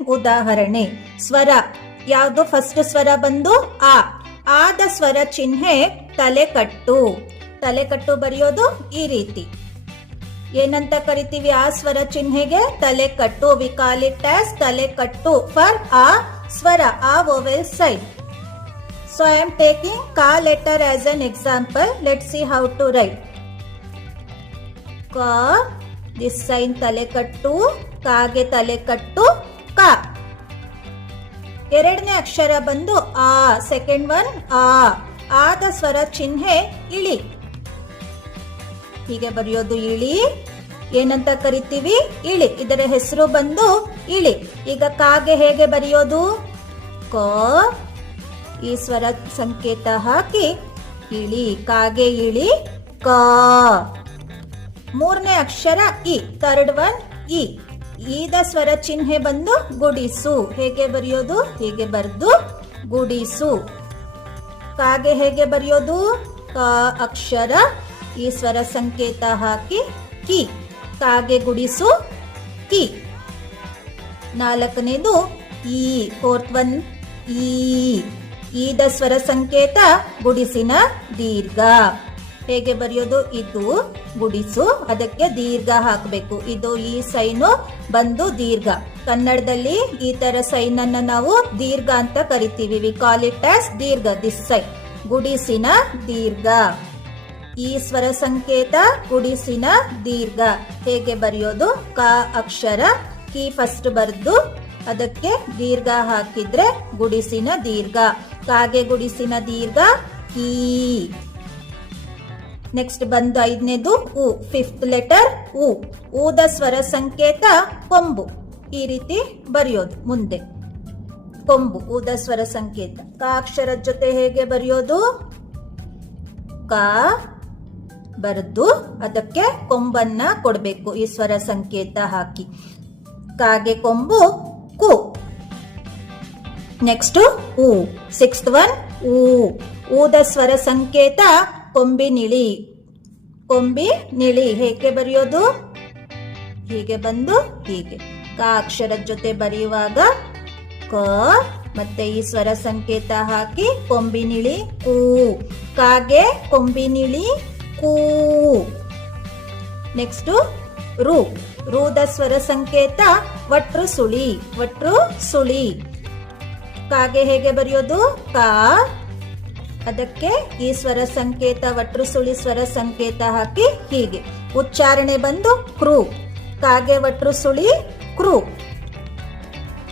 ಉದಾಹರಣೆ, ಸ್ವರ. ಯಾವುದು ಫಸ್ಟ್ ಸ್ವರ ಬಂದು ಆ. ಆದ ಸ್ವರ ಚಿಹ್ನೆ ತಲೆಕಟ್ಟು. ತಲೆಕಟ್ಟು ಬರೆಯೋದು ಈ ರೀತಿ. ಏನಂತ ಕರಿತೀವಿ? ಆ ಸ್ವರ ಚಿಹ್ನೆಗೆ ತಲೆಕಟ್ಟು. ವಿ ಕಾಲ್ ಇಟ್ ಆಸ್ ತಲೆಕಟ್ಟು ಫಾರ್ ಆ ಸ್ವರ, ಆ vowel side so I am taking ಕಾ letter as an example let see how to write ಕ ದಿಸ್ ಸೈನ್ ತಲೆಕಟ್ಟು ಕಾಗೆ ತಲೆಕಟ್ಟು ಎರಡನೇ ಅಕ್ಷರ ಬಂದು ಆ ಸೆಕೆಂಡ್ ಒನ್ ಆ. ಆದ ಸ್ವರ ಚಿಹ್ನೆ ಇಳಿ. ಹೀಗೆ ಬರೆಯೋದು ಇಳಿ. ಏನಂತ ಕರಿತೀವಿ? ಇಳಿ. ಇದರ ಹೆಸರು ಬಂದು ಇಳಿ. ಈಗ ಕಾಗೆ ಹೇಗೆ ಬರೆಯೋದು? ಕ, ಈ ಸ್ವರ ಸಂಕೇತ ಹಾಕಿ. ಇಳಿ, ಕಾಗೆ ಇಳಿ, ಕ. ಮೂರನೇ ಅಕ್ಷರ ಇ. ಥರ್ಡ್ ಒನ್ ಇ. ಈದ ಸ್ವರ ಚಿಹ್ನೆ ಬಂದು ಗುಡಿಸು. ಹೇಗೆ ಬರೆಯೋದು? ಹೀಗೆ ಬರೆದು ಗುಡಿಸು. ಕಾಗೆ ಹೇಗೆ ಬರೆಯೋದು? ಕ ಅಕ್ಷರ. ಈ ಸ್ವರ ಸಂಕೇತ ಹಾಕಿ ಕಿ. ಕಾಗೆ ಗುಡಿಸು ಕಿ. ನಾಲ್ಕನೇದು ಈ. ಫೋರ್ತ್ ಒನ್ ಈ. ಈದ ಸ್ವರ ಸಂಕೇತ ಗುಡಿಸಿನ ದೀರ್ಘ. ಹೇಗೆ ಬರೆಯೋದು? ಇದು ಗುಡಿಸು, ಅದಕ್ಕೆ ದೀರ್ಘ ಹಾಕಬೇಕು. ಇದು ಈ ಸೈನು ಬಂದು ದೀರ್ಘ. ಕನ್ನಡದಲ್ಲಿ ಈ ತರ ಸೈನ್ ಅನ್ನ ನಾವು ದೀರ್ಘ ಅಂತ ಕರಿತೀವಿ. ವಿ ಕಾಲ್ ಇಟ್ ಆಸ್ ದೀರ್ಘ ದಿಸ್ ಸೈನ್ ಗುಡಿಸಿನ ದೀರ್ಘ. ಈ ಸ್ವರ ಸಂಕೇತ, ಗುಡಿಸಿನ ದೀರ್ಘ. ಹೇಗೆ ಬರೆಯೋದು? ಕ ಅಕ್ಷರ, ಕಿ ಫಸ್ಟ್ ಬರೆದು ಅದಕ್ಕೆ ದೀರ್ಘ ಹಾಕಿದ್ರೆ ಗುಡಿಸಿನ ದೀರ್ಘ. ಕಾಗೆ ಗುಡಿಸಿನ ದೀರ್ಘ? ಕೀ. ನೆಕ್ಸ್ಟ್ ಬಂದು ಐದನೇದು ಉ ಫಿಫ್ತ್ ಲೆಟರ್ ಉ. ಊದ ಸ್ವರ ಸಂಕೇತ ಕೊಂಬು. ಈ ರೀತಿ ಬರೆಯೋದು ಮುಂದೆ. ಕೊಂಬು ಊದ ಸ್ವರ ಸಂಕೇತ. ಕ ಅಕ್ಷರದ ಜೊತೆ ಹೇಗೆ ಬರೆಯೋದು? ಕ ಬರೆದು ಅದಕ್ಕೆ ಕೊಂಬನ್ನ ಕೊಡಬೇಕು, ಈ ಸ್ವರ ಸಂಕೇತ ಹಾಕಿ. ಕಾಗೆ ಕೊಂಬು, ಕು. ನೆಕ್ಸ್ಟ್ ಊ ಸಿಕ್ಸ್ತ್ ಒನ್ ಊ ಊದ ಸ್ವರ ಸಂಕೇತ ಕೊಂಬಿನಿಳಿ ಕೊಂಬಿ ನಿಳಿ ಹೇಗೆ ಬರೆಯೋದು? ಹೀಗೆ ಬಂದು ಹೀಗೆ. ಕ ಅಕ್ಷರದ ಜೊತೆ ಬರೆಯುವಾಗ ಕ ಮತ್ತೆ ಈ ಸ್ವರ ಸಂಕೇತ ಹಾಕಿ ಕೊಂಬಿನಿಳಿ ಕೂ. ಕಾಗೆ ಕೊಂಬಿನಿಳಿ ಕೂ. ನೆಕ್ಸ್ಟ್ ರು. ರೂದ ಸ್ವರ ಸಂಕೇತ ವಟ್ರು ಸುಳಿ ವಟ್ರು ಸುಳಿ. ಕಾಗೆ ಹೇಗೆ ಬರೆಯೋದು? ಕಾ ಅದಕ್ಕೆ ಈ ಸ್ವರ ಸಂಕೇತ, ವಟ್ರು ಸುಳಿ ಸ್ವರ ಸಂಕೇತ ಹಾಕಿ ಹೀಗೆ. ಉಚ್ಚಾರಣೆ ಬಂದು ಕ್ರೂ. ಕಾಗೆ, ವಟ್ರು ಸುಳಿ ಕ್ರೂ.